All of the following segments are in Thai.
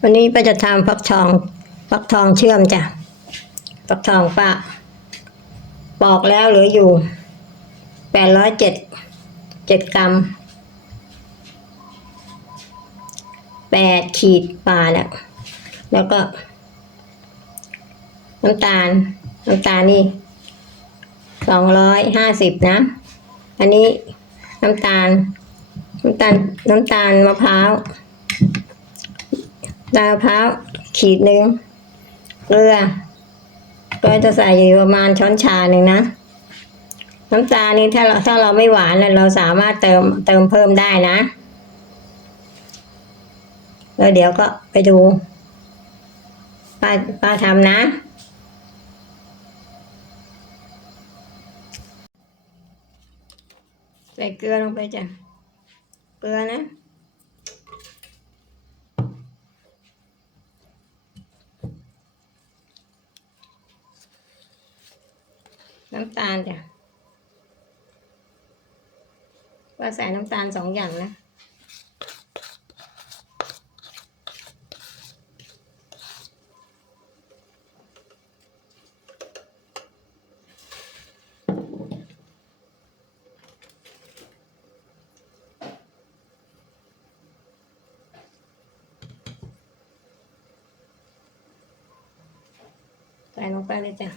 วันนี้ป้าจะทำฟักทองฟักทองเชื่อมจ้ะฟักทองป้าปอกแล้วเหลืออยู่แปดร้อยเจ็ดเจ็ดกรัมแปดขีดปลาเนี่ยแล้วก็น้ำตาลน้ำตาลนี่สองร้อยห้าสิบนะ อันนี้น้ำตาล น้ำตาลน้ำตาลมะพร้าวตาลมะพร้าวขีดหนึ่งเกลือกลือจะใส่อยู่ประมาณช้อนชาหนึ่งนะ น้ำตาลนี่ถ้าเราถ้าเราไม่หวานเราสามารถเติมเติมเพิ่มได้นะ แล้วเดี๋ยวก็ไปดูป้าป้าทำนะใส่เกลือลงไปจ้ะ เกลือนะ น้ำตาลจ้ะว่าใส่น้ำตาลสองอย่างนะ ใส่ลงไปเลยจ้ะ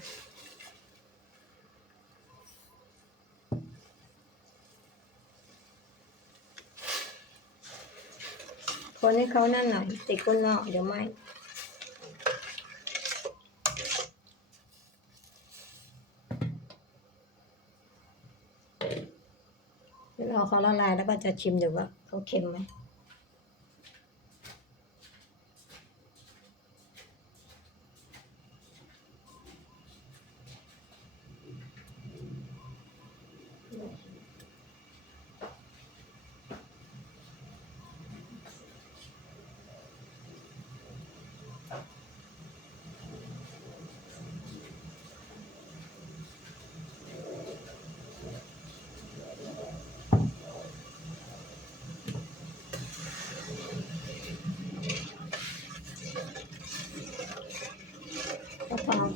คนให้เขานั่นหน่อยติดก้นนอกเดี๋ยวไหมเราเขาละลายแล้วก็จะชิมดูว่าเขาเค็มไหม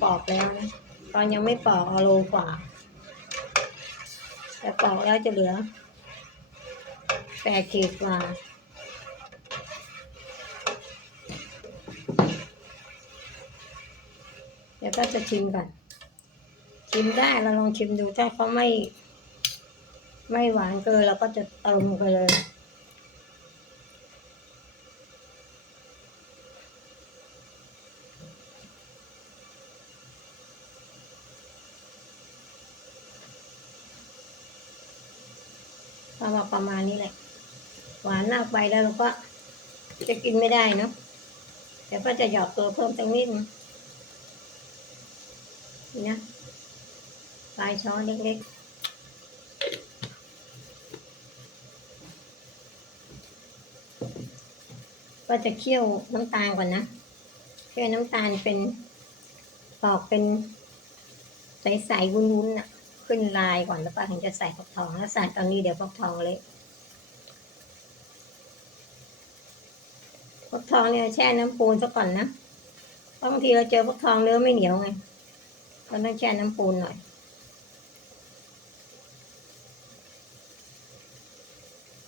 ปอกแล้วนะตอนยังไม่ปอกเอาโลกว่า แต่ปอกแล้วจะเหลือแปดขีดกว่าเดี๋ยวก็จะชิมก่อน ชิมได้เราลองชิมดูถ้าเขาไม่ ไม่หวานเกินเราก็จะเติมลงไปเลย ประมาณประมาณนี้แหละ หวานมากไปแล้วเราก็จะกินไม่ได้เนาะเดี๋ยวก็จะหยอกตัวเพิ่มสักนิดนี่นะปลายช้อนเล็กๆก็จะเคี่ยวน้ำตาลก่อนนะเคี่ยวน้ำตาลเป็นปอกเป็นใสๆวุ้นๆน่ะ ขึ้นลายก่อนแล้วป้าถึงจะใส่ฟักทองแล้วใส่ตอนนี้เดี๋ยวฟักทองเละฟักทองเนี่ยแช่น้ำปูนซะก่อนนะบางทีเราเจอฟักทองเนื้อไม่เหนียวไงก็ต้องแช่น้ำปูนหน่อย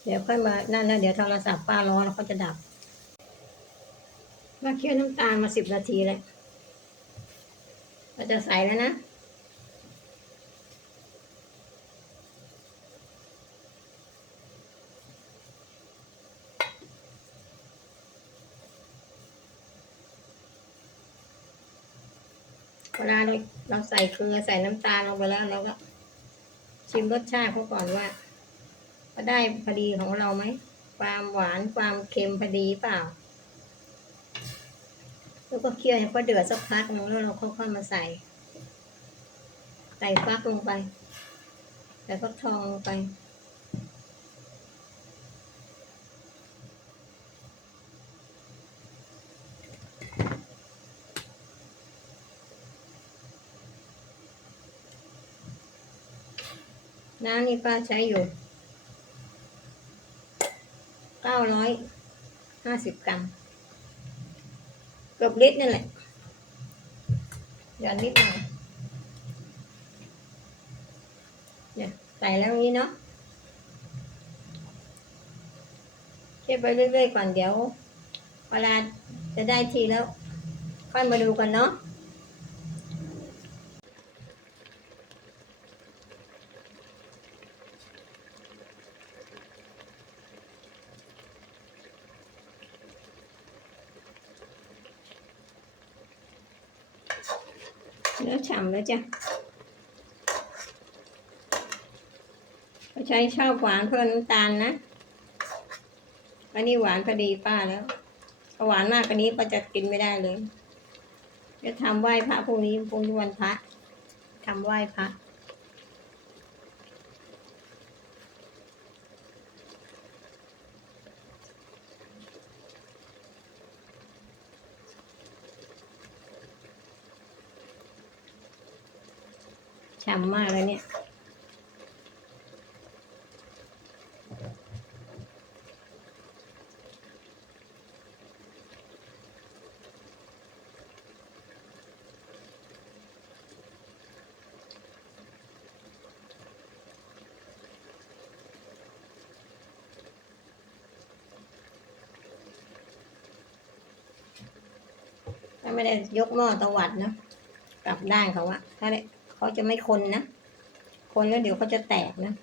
เดี๋ยวค่อยมา นั่นแล้วเดี๋ยวโทรศัพท์ป้าร้อนแล้วเขาจะดับว่าเคี่ยวน้ำตาลมาสิบนาทีแล้วเราจะใส่แล้วนะ เวลาเราเราใส่เกลือใส่น้ำตาลลงไปแล้วเราก็ ชิมรสชาติเขาก่อนว่าว่าได้พอดีของเราไหม ความหวานความเค็มพอดีเปล่า แล้วก็เคี่ยวให้เขาเดือดสักพักนึงแล้วเราค่อยๆมาใส่ ใส่ฟักลงไป ใส่ฟักทองลงไป น้ำนี่ป้าใช้อยู่เก้าร้อยห้าสิบกรัมเกือบลิตรนั่นแหละหย่อนนิดหน่อยเนี่ยใส่แล้วอย่างนี้เนาะเก็บไปเรื่อยๆก่อนเดี๋ยวเวลาจะได้ทีแล้ว ค่อยมาดูกันเนาะ เนื้อฉ่ำแล้วจ้ะก็ใช้ชอบหวานเพิ่มน้ำตาลนะอันนี้หวานพอดีป้าแล้วถ้าหวานมากกว่านี้ก็จะกินไม่ได้เลย จะทำไหว้พระพรุ่งนี้พรุ่งนี้วันพระทำไหว้พระ ฉ่ำมากเลยเนี่ย ถ้าไม่ได้ยกหม้อตวัดเนอะกลับด้านเขาอะถ้าได้ เขาจะไม่คนนะ คนแล้วเดี๋ยวเขาจะแตกนะ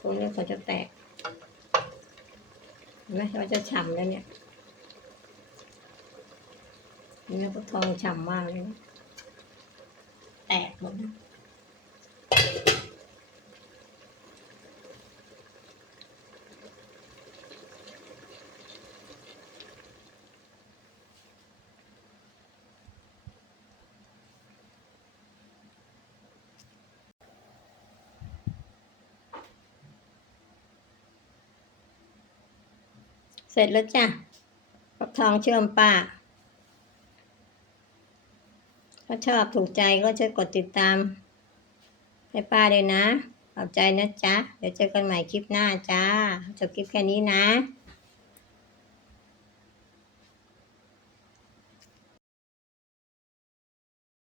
คนแล้วเขาจะแตกเห็นไหมเขาจะฉ่ำแล้วเนี่ยเนื้อก็ทองฉ่ำมากเลย แตกหมดนะ เสร็จแล้วจ้ะฟักทองเชื่อมป้าถ้าชอบถูกใจก็ช่วยกดติดตาม ให้ป้าเลยนะ ขอบใจนะจ๊ะ เดี๋ยวเจอกันใหม่คลิปหน้าจ้า จบคลิปแค่นี้นะ